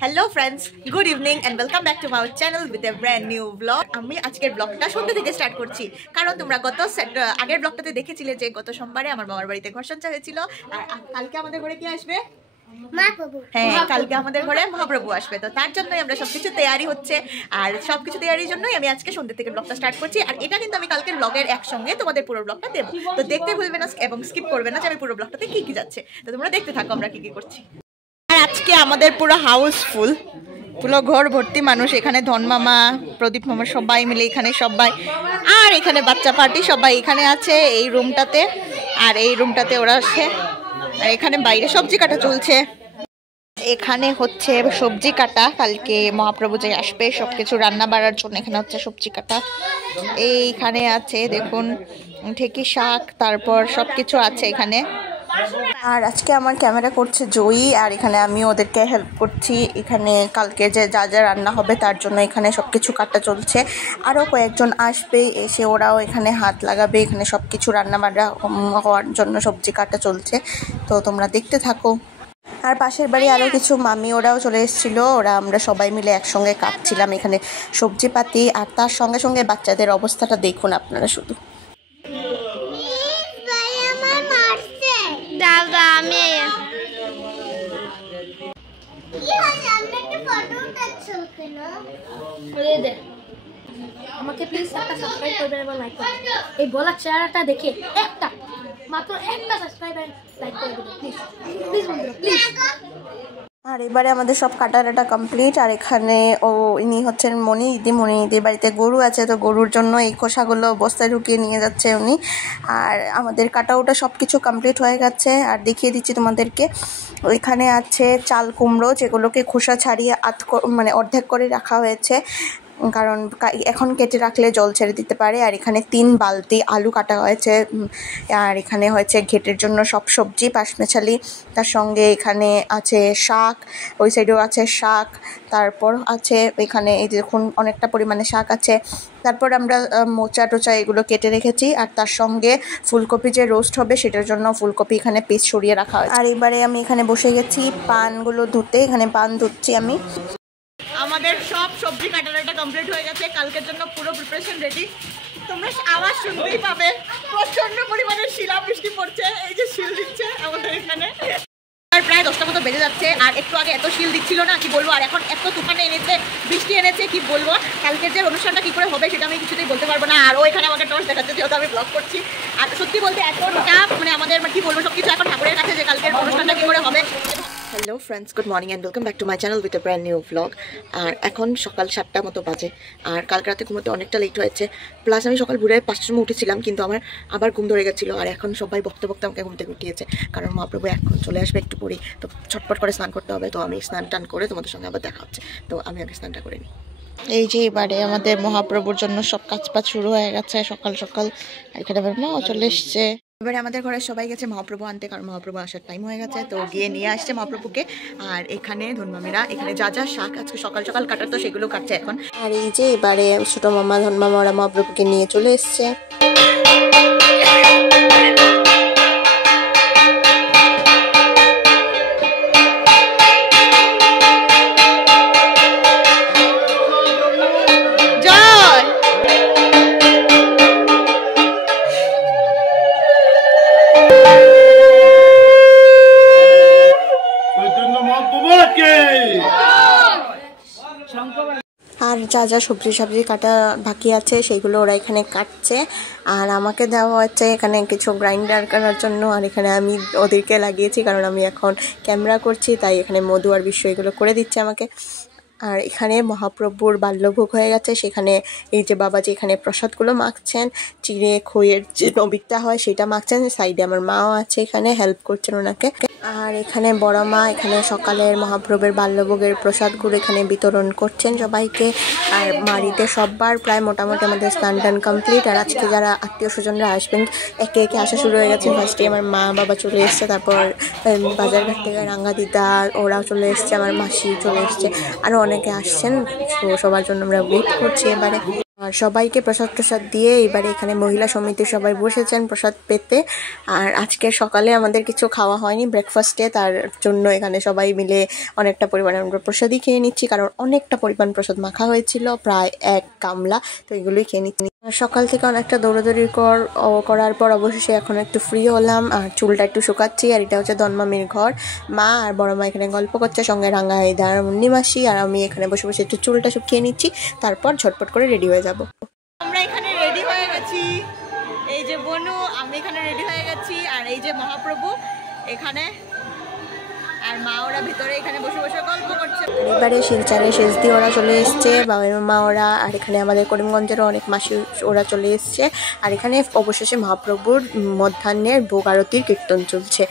Hello friends, good evening and welcome back to my channel with a brand new blog. আমি আজকের ব্লগটা সন্ধ্যা থেকে start করছি, কারণ তোমরা আগের ব্লগটাতে দেখেছিলে যে গত সোমবারে আমার বাবার বাড়িতে ঘর সঞ্চয় হয়েছিল। আর কালকে আমাদের ঘরে কি আসবে? মহাপ্রভু। হ্যাঁ, কালকে আমাদের ঘরে মহাপ্রভু আসবে, তো তার জন্যই আমরা সবকিছু তৈরি হচ্ছে। আর সবকিছু তৈরির জন্যই আমি আজকে সন্ধ্যা থেকে ব্লগটা স্টার্ট করছি। আর এটা কিন্তু আমি কালকের ব্লগের একসঙ্গে তোমাদের পুরো ব্লগটা দেবো, তো দেখতে ভুলবে না এবং স্কিপ করবে না যে আমি পুরো ব্লগটাতে কি কি যাচ্ছে। তো তোমরা দেখতে থাকো আমরা কি কি করছি। আর আজকে আমাদের পুরো হাউসফুল, পুরো ঘর ভর্তি মানুষ। এখানে ধন মামা, প্রদীপ মামা সবাই মিলে এখানে সবাই, আর এখানে বাচ্চা পার্টি সবাই এখানে আছে এই রুমটাতে। আর এই রুমটাতে ওরা আছে। আর এখানে বাইরে সবজি কাটা চলছে। এখানে হচ্ছে সবজি কাটা, কালকে মহাপ্রভু যে আসবে সবকিছু রান্না বাড়ার জন্য এখানে হচ্ছে সবজি কাটা। এইখানে আছে দেখুন ঢেকি শাক, তারপর সবকিছু আছে এখানে। আর আজকে আমার ক্যামেরা করছে জয়ী, আর এখানে আমি ওদেরকে হেল্প করছি। এখানে কালকে যে যা যা রান্না হবে তার জন্য এখানে সব কিছু কাটা চলছে। আরও কয়েকজন আসবে, এসে ওরাও এখানে হাত লাগাবে। এখানে সব কিছু রান্না বান্না হওয়ার জন্য সবজি কাটা চলছে, তো তোমরা দেখতে থাকো। আর পাশের বাড়ি আরও কিছু মামি ওরাও চলে এসেছিলো, আমরা সবাই মিলে একসঙ্গে কাটছিলাম এখানে সবজি পাতি। আর তার সঙ্গে সঙ্গে বাচ্চাদের অবস্থাটা দেখুন আপনারা শুধু। আমাকে প্লিজ একটা সাবস্ক্রাইব করবেন এবং লাইক করবেন। এই বলা চেহারাটা দেখে একটা মাত্র একটা সাবস্ক্রাইব আর লাইক করে দেবেন প্লিজ প্লিজ বন্ধুরা প্লিজ। আর এবারে আমাদের সব কাটাটা কমপ্লিট। আর এখানে ইনি হচ্ছেন মনিদির বাড়িতে গরু আছে, তো গরুর জন্য এই খোসাগুলো বস্তায় ঢুকিয়ে নিয়ে যাচ্ছে উনি। আর আমাদের কাটাওটা সব কিছু কমপ্লিট হয়ে গেছে। আর দেখিয়ে দিচ্ছি তোমাদেরকে, এখানে আছে চাল কুমড়ো, যেগুলোকে খোসা ছাড়িয়ে মানে অর্ধেক করে রাখা হয়েছে, কারণ এখন কেটে রাখলে জল ছেড়ে দিতে পারে। আর এখানে 3 বালতি আলু কাটা হয়েছে। আর এখানে হয়েছে ঘেটের জন্য সব সবজি পাঁচমেছালি, তার সঙ্গে এখানে আছে শাক, ওই সাইডেও আছে শাক, তারপর আছে এখানে এই দেখুন অনেকটা পরিমাণে শাক আছে। তারপর আমরা মোচা টোচা এগুলো কেটে রেখেছি। আর তার সঙ্গে ফুলকপি যে রোস্ট হবে সেটার জন্য ফুলকপি এখানে পিস সরিয়ে রাখা হয়। আর এবারে আমি এখানে বসে গেছি পানগুলো ধুতে, এখানে পান ধুচ্ছি আমি। আমাদের সব সবজি কাটাটা কমপ্লিট হয়ে গেছে, কালকের জন্য পুরো প্রিপারেশন রেডি। তোমরা আওয়াজ শুনতেই পাবে, প্রচন্ড পরিমাণে শিলা বৃষ্টি পড়ছে। এই যে শিল দিচ্ছে আমাদের এখানে, আর প্রায় 10টা মতো বেজে যাচ্ছে। আর একটু আগে এত শিল দিচ্ছিল না, কি বলবো। আর এখন এত তুফানে এনেছে, বৃষ্টি এনেছে, কি বলবো। কালকের যে অনুষ্ঠানটা কি করে হবে সেটা আমি কিছুতেই বলতে পারবো না। আর ও এখানে আমাকে টর্চ দেখাচ্ছে, যেহেতু আমি ব্লগ করছি। আর সত্যি বলতে এতটা মানে আমাদের কি বলবো, সব কিছু এখন ঠাকুরের কাছে যে কালকের অনুষ্ঠানটা কি করে হবে। Hello friends, good morning and welcome back to my channel with a brand new blog. আর এখন সকাল 7টা মতো বাজে। আর কাল রাতে ঘুমোতে অনেকটা লেট হয়েছে, প্লাস আমি সকাল ভোরে 5টার সময় উঠেছিলাম, কিন্তু আমার আবার ঘুম ধরে গেছিলো। আর এখন সবাই বকতে আমাকে ঘুম থেকে উঠিয়েছে, কারণ মহাপ্রভু এখন চলে আসবে একটু পরেই, তো ছটপট করে স্নান করতে হবে। তো আমি স্নান টান করে তোমাদের সঙ্গে আবার দেখা হচ্ছে, তো আমি আগে স্নানটা করে নিই। এই যে এবারে আমাদের মহাপ্রভুর জন্য সব কাজ শুরু হয়ে গেছে সকাল সকাল। এখানে আমার মাও চলে এসছে। এবারে আমাদের ঘরে সবাই গেছে মহাপ্রভু আনতে, কারণ মহাপ্রভু আসার টাইম হয়ে গেছে, তো গিয়ে নিয়ে আসছে মহাপ্রভুকে। আর এখানে ধনমামিরা এখানে যা যা শাক আজকে সকাল সকাল কাটার, তো সেগুলো কাটছে এখন। আর এই যে এবারে ছোট মামা ধনমামা ওরা মহাপ্রভুকে নিয়ে চলে এসছে। আর যা যা সবজি কাটা বাকি আছে সেগুলো ওরা এখানে কাটছে। আর আমাকে দেওয়া হচ্ছে এখানে কিছু গ্রাইন্ডার করার জন্য। আর এখানে আমি ওদেরকে লাগিয়েছি, কারণ আমি এখন ক্যামেরা করছি, তাই এখানে মধু আর বিশ্ব এগুলো করে দিচ্ছে আমাকে। আর এখানে মহাপ্রভুর বাল্যভোগ হয়ে গেছে, সেখানে এই যে বাবাজি এখানে প্রসাদগুলো মাখছেন, চিড়ে খইয়ের যে নবিকটা হয় সেটা মাখছেন। সাইডে আমার মাও আছে, এখানে হেল্প করছেন ওনাকে। আর এখানে বড় মা এখানে সকালের মহাপ্রভুর বাল্যভোগের প্রসাদগুলো এখানে বিতরণ করছেন সবাইকে। আর বাড়িতে সববার প্রায় মোটামুটি আমাদের স্নান টান কমপ্লিট। আর আজকে যারা আত্মীয় স্বজনরা আসবেন একে একে আসা শুরু হয়ে গেছে। ফার্স্টে আমার মা বাবা চলে এসছে, তারপর বাজারঘাট থেকে রাঙ্গা দিদা ওরাও চলে এসছে, আমার মাসি চলে এসছে, আরও অনেকে আসছেন। তো সবার জন্য আমরা ওয়েট করছি এবারে। আর সবাইকে প্রসাদ প্রসাদ দিয়ে এবারে এখানে মহিলা সমিতির সবাই বসেছেন প্রসাদ পেতে। আর আজকে সকালে আমাদের কিছু খাওয়া হয়নি ব্রেকফাস্টে, তার জন্য এখানে সবাই মিলে অনেকটা পরিমাণে আমরা প্রসাদই খেয়ে নিচ্ছি, কারণ অনেকটা পরিমাণ প্রসাদ মাখা হয়েছিল, প্রায় 1 গামলা। তো এগুলোই খেয়ে নিচ্ছি। সকাল থেকে অনেকটা দৌড়াদৌড়ি করার পর অবশেষে এখন একটু ফ্রি হলাম আর চুলটা একটু শুকাচ্ছি। আর এটা হচ্ছে ধনমামির ঘর, মা আর বড় মা এখানে গল্প করছে, সঙ্গে রাঙ্গা হায়দার আর মুন্নি মাসি, আর আমি এখানে বসে বসে একটু চুলটা শুকিয়ে নিচ্ছি, তারপর ঝটপট করে রেডি হয়ে যাব। আমরা এখানে রেডি হয়ে গেছি, এই যে বনু, আমি এখানে রেডি হয়ে গেছি, আর এই যে মহাপ্রভু এখানে, আর মা ওরা ভিতরে এখানে বসে বসে গল্প করছে। এবারে শিলচারে শেষ দিয়ে ওরা চলে এসছে, বাবা মা ওরা, আর এখানে আমাদের করিমগঞ্জেরও অনেক মাসি ওরা চলে এসছে। আর এখানে অবশেষে মহাপ্রভুর মধ্যাহ্নের ভোগ আরতির কীর্তন চলছে।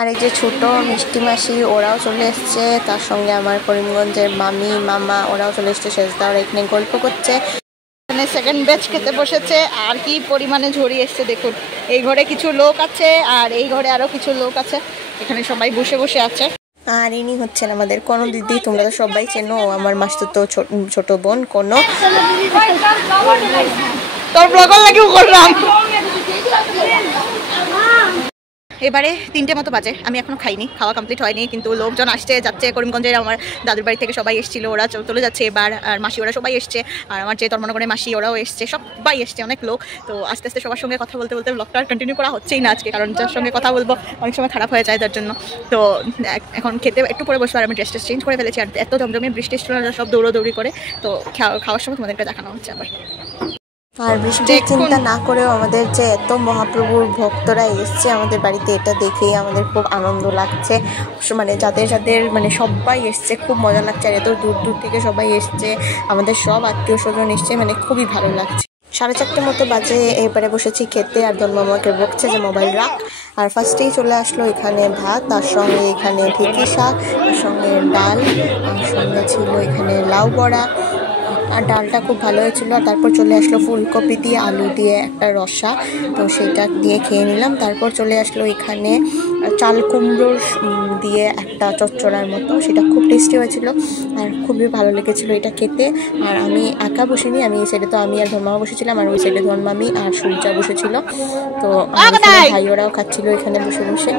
আর এই যে ছোট মিষ্টি মাসি ওরাও চলে এসছে, তার সঙ্গে আমার করিমগঞ্জের মামি মামা ওরাও চলে এসছে, শেষদা ওরা এখানে গল্প করছে। এখানে সেকেন্ড ব্যাচ খেতে বসেছে, আর কি পরিমাণে ঝরি এসছে দেখুন। এই ঘরে কিছু লোক আছে আর এই ঘরে আরও কিছু লোক আছে, এখানে সবাই বসে বসে আছে। আর ইনি হচ্ছেন আমাদের কোনো দিদি, তোমরা তো সবাই চেনো, আমার মাসতুতো ছোট বোন কোনো। তোর ব্লগার লাগিও করলাম। এবারে 3টে মতো বাজে, আমি এখনো খাইনি, খাওয়া কমপ্লিট হয়নি, কিন্তু লোকজন আসছে যাচ্ছে। করিমগঞ্জের আমার দাদুর বাড়ি থেকে সবাই এসেছিল, ওরা চলে যাচ্ছে এবার। আর মাসি ওরা সবাই এসছে, আর আমার যে তর্মনগরের মাসি ওরাও এসছে, সবাই এসছে, অনেক লোক। তো আস্তে আস্তে সবার সঙ্গে কথা বলতে বলতে ব্লগটা আর কন্টিনিউ করা হচ্ছেই না আজকে, কারণ যার সঙ্গে কথা বলবো অনেক সময় খারাপ হয়ে যায় তার জন্য। তো এখন খেতে একটু পরে বসবো, আর আমি ড্রেস চেঞ্জ করে ফেলেছি। আর এত জমজমে বৃষ্টি এসছিল, সব দৌড়োদৌড়ি করে, তো খাওয়ার সময় তোমাদেরকে দেখানো হচ্ছে আবার। আর বৃষ্টির চিন্তা না করেও আমাদের যে এত মহাপ্রভুর ভক্তরা এসছে আমাদের বাড়িতে, এটা দেখেই আমাদের খুব আনন্দ লাগছে। মানে যাদের মানে সবাই এসছে, খুব মজা লাগছে। আর এত দূর দূর থেকে সবাই এসছে, আমাদের সব আত্মীয় স্বজন এসছে, মানে খুবই ভালো লাগছে। 4:30 মতো বাজে, এবারে বসেছি খেতে। আর ধর্ম আমাকে বকছে যে মোবাইল রাখ। আর ফার্স্টেই চলে আসলো এখানে ভাত, তার সঙ্গে এখানে ঢেঁকি শাক, তার সঙ্গে ডাল, আর সঙ্গে ছিল এখানে লাউ বড়া। আর ডালটা খুব ভালো হয়েছিল। আর তারপর চলে আসলো ফুলকপি দিয়ে আলু দিয়ে একটা রসা, তো সেটা দিয়ে খেয়ে নিলাম। তারপর চলে আসলো এখানে চাল কুমড়োর দিয়ে একটা চচ্চড়ার মতো, সেটা খুব টেস্টি হয়েছিল আর খুবই ভালো লেগেছিলো এটা খেতে। আর আমি একা বসিনি, আমি এই সাইডে তো আমি আর ধর্মাও বসেছিলাম, আর ওই সাইডে ধর্মামি আর সূর্যা বসেছিল। তো ভাই ওরাও খাচ্ছিল এখানে বসে বসে।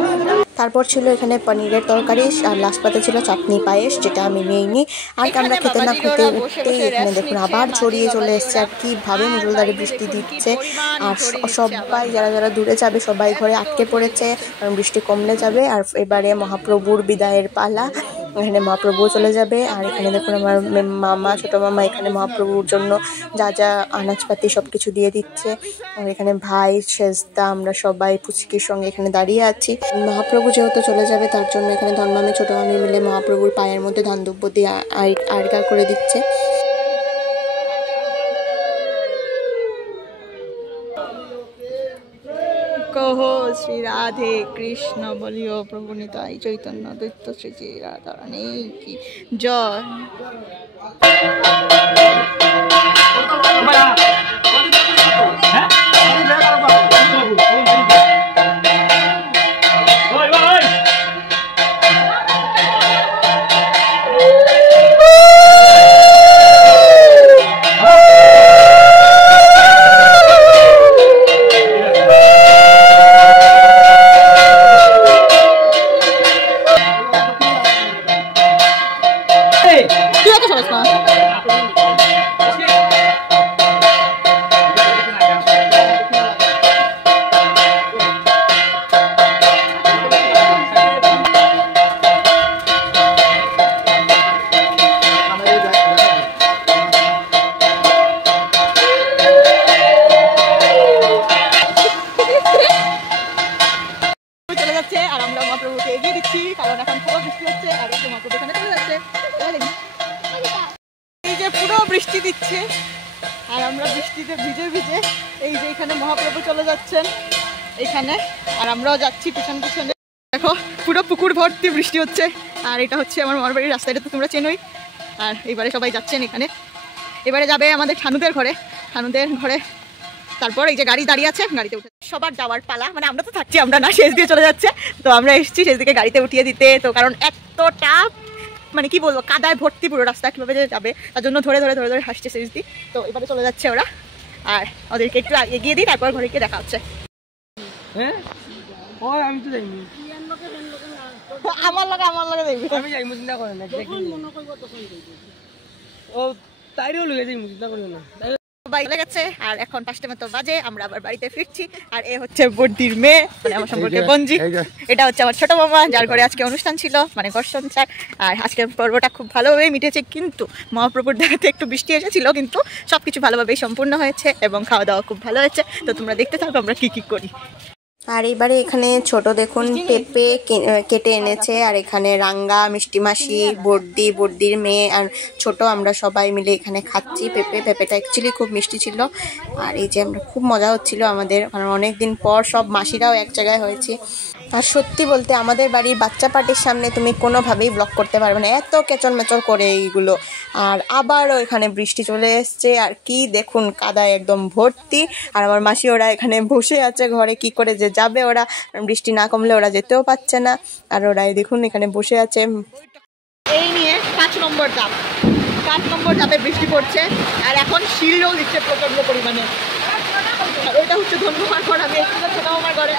তারপর ছিল এখানে পনিরের তরকারি, আর লাস্ট পাতে ছিল চাটনি পায়েস, যেটা আমি নিইনি। আর আমরা খেতে না খেতে উঠতেই এখানে দেখুন আবার ছড়িয়ে চলে এসছে। আর কীভাবে মুষলধারে বৃষ্টি দিচ্ছে। আর সবাই যারা যারা দূরে যাবে সবাই ঘরে আটকে পড়েছে, কারণ বৃষ্টি কমলে যাবে। আর এবারে মহাপ্রভুর বিদায়ের পালা, এখানে মহাপ্রভু চলে যাবে। আর এখানে দেখুন আমার মামা, ছোটো মামা এখানে মহাপ্রভুর জন্য যা যা আনাজপাতি সব কিছু দিয়ে দিচ্ছে। আর এখানে ভাই, শেষদা, আমরা সবাই পুচকির সঙ্গে এখানে দাঁড়িয়ে আছি। মহাপ্রভু যেহেতু চলে যাবে তার জন্য এখানে ধনমামি ছোটো মামি মিলে মহাপ্রভুর পায়ের মধ্যে ধান দুব্য দিয়ে আড়গা করে দিচ্ছে। শ্রী রাধে কৃষ্ণ বলিও প্রভু নিতাই চৈতন্য দৈত্য শ্রী শ্রী রাধা রানী কি জয়। কারণ এখন পুরো বৃষ্টি হচ্ছে আর মহাপ্রভু এখানে চলে যাচ্ছে। এই যে পুরো বৃষ্টি দিচ্ছে আর আমরা বৃষ্টিতে ভিজে ভিজে এই যে এখানে মহাপ্রভু চলে যাচ্ছেন এইখানে, আর আমরাও যাচ্ছি পিছন পিছনে। দেখো পুরো পুকুর ভর্তি বৃষ্টি হচ্ছে আর এটা হচ্ছে আমার মামার বাড়ির রাস্তা, এটা তো তোমরা চেনোই। আর এবারে সবাই যাচ্ছেন এখানে, এবারে যাবে আমাদের ঠানুদের ঘরে। তারপর এই যে গাড়ি দাঁড়িয়ে আছে, গাড়িতে উঠে সবার যাওয়ার পালা, মানে আমরা তো থাকছি, আমরা না, শেষ দিয়ে চলে যাচ্ছে। তো আমরা এসেছি শেষ দিকে গাড়িতে উঠিয়ে দিতে, তো কারণ এতটা মানে কি বলবো কাদায় ভর্তি পুরো রাস্তা, কীভাবে যে যাবে তার জন্য ধরে ধরে ধরে ধরে হাসছে শেষ দিই। তো এবারে চলে যাচ্ছে ওরা, আর ওদেরকে একটু এগিয়ে দিই, তারপর ঘরে গিয়ে দেখা হচ্ছে। হ্যাঁ আমি তো যাইনি, আমার লগে দেখবি, আমি যাইমু, চিন্তা করে না, ও তাইও লগে যাইমু, চিন্তা করে না। চলে গেছে আর এখন 5টা মতো বাজে, আমরা আবার বাড়িতে ফিরছি। আর এ হচ্ছে বর্দির মেয়ে, মানে আমার সম্পর্কে বঞ্জি। এটা হচ্ছে আমার ছোট মামা, যার ঘরে আজকে অনুষ্ঠান ছিল, মানে ঘর সংসার। আর আজকের পর্বটা খুব ভালোভাবেই মিটেছে, কিন্তু মহাপ্রভুর দেখাতে একটু বৃষ্টি এসেছিল, কিন্তু সবকিছু ভালোভাবেই সম্পূর্ণ হয়েছে এবং খাওয়া দাওয়া খুব ভালো হয়েছে। তো তোমরা দেখতে থাকো আমরা কি কি করি। আর এবারে এখানে ছোট দেখুন পেঁপে কেটে এনেছে, আর এখানে রাঙ্গা, মিষ্টি মাসি, বর্দির মেয়ে আর ছোট আমরা সবাই মিলে এখানে খাচ্ছি পেঁপেটা অ্যাকচুয়ালি খুব মিষ্টি ছিল। আর এই যে আমরা খুব মজা হচ্ছিল আমাদের, কারণ অনেকদিন পর সব মাসিরাও এক জায়গায় হয়েছে। আর সত্যি বলতে আমাদের বাড়ির বাচ্চা পার্টির সামনে তুমি কোনোভাবেই ব্লগ করতে পারবে না, এত কেচর মেচর করে এইগুলো। আর আবারও এখানে বৃষ্টি চলে এসছে, আর কি দেখুন কাদায় একদম ভর্তি। আর আমার মাসি ওরা এখানে বসে আছে ঘরে, কি করে যে যাবে ওরা, বৃষ্টি না কমলে ওরা যেতেও পারছে না। আর ওরা দেখুন এখানে বসে আছে। এই নিয়ে 5 নম্বর ধাপে বৃষ্টি পড়ছে, আর এখন শিলও দিচ্ছে প্রচন্ড পরিমাণে। আর ওইটা হচ্ছে ধন্যবাদ ঘর, আমি আমার ঘরে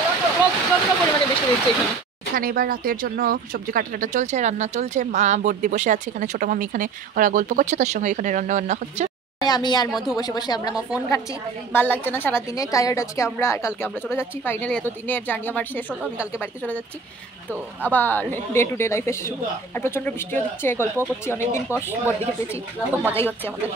প্রচন্ড পরিমাণে বৃষ্টি দিচ্ছে এখানে। এবার রাতের জন্য সবজি কাটাটা চলছে, রান্না চলছে। মা বর্দি বসে আছে এখানে, ছোট মামি এখানে, ওরা গল্প করছে, তার সঙ্গে এখানে রান্না হচ্ছে। আমি আর মধু বসে বসে আমরা ফোন ঘাটছি, ভালো লাগছে না, সারাদিনে টায়ার্ড আজকে আমরা। আর কালকে আমরা চলে যাচ্ছি, ফাইনালি এত দিনের জার্নি আমার শেষ হলো, আমি কালকে বাড়িতে চলে যাচ্ছি। তো আবার ডে টু ডে লাইফে শুরু। আর প্রচণ্ড বৃষ্টিও দিচ্ছে, গল্পও করছি, অনেকদিন পর বর্দিকে পেয়েছি, খুব মজাই হচ্ছে আমাদের।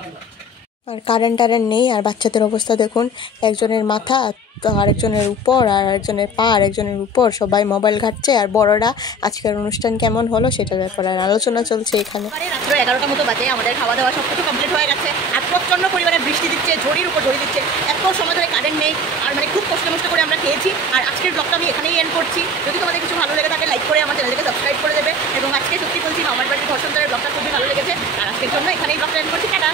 আর কারেন্ট নেই, আর বাচ্চাদের অবস্থা দেখুন, একজনের মাথা তো আরেকজনের উপর, আর একজনের পা আরেকজনের উপর, সবাই মোবাইল ঘাটছে। আর বড়রা আজকের অনুষ্ঠান কেমন হলো সেটার ব্যাপারে আলোচনা চলছে এখানে। রাত্র 11টা মতো বাজে, আমাদের খাওয়া দাওয়া সব কিছু কমপ্লিট হয়ে গেছে। আর প্রচণ্ড পরিমাণে বৃষ্টি দিচ্ছে, ঝড়ির উপর ঝড়ি দিচ্ছে, এত সময় ধরে কারেন্ট নেই। আর মানে খুব কষ্ট করে আমরা খেয়েছি। আর আজকের ব্লগটা আমি এখানেই এন্ড করছি। যদি তোমাদের কিছু ভালো লেগে থাকে লাইক করে আমার চ্যানেলকে সাবস্ক্রাইব করে দেবে। এবং আজকে সত্যি বলছি আমার বাড়ির ঘর সংসারের ব্লগটা খুবই ভালো লেগেছে। আর আজকের জন্য এখানেই ব্লগটা এন্ড করছি, টাটা।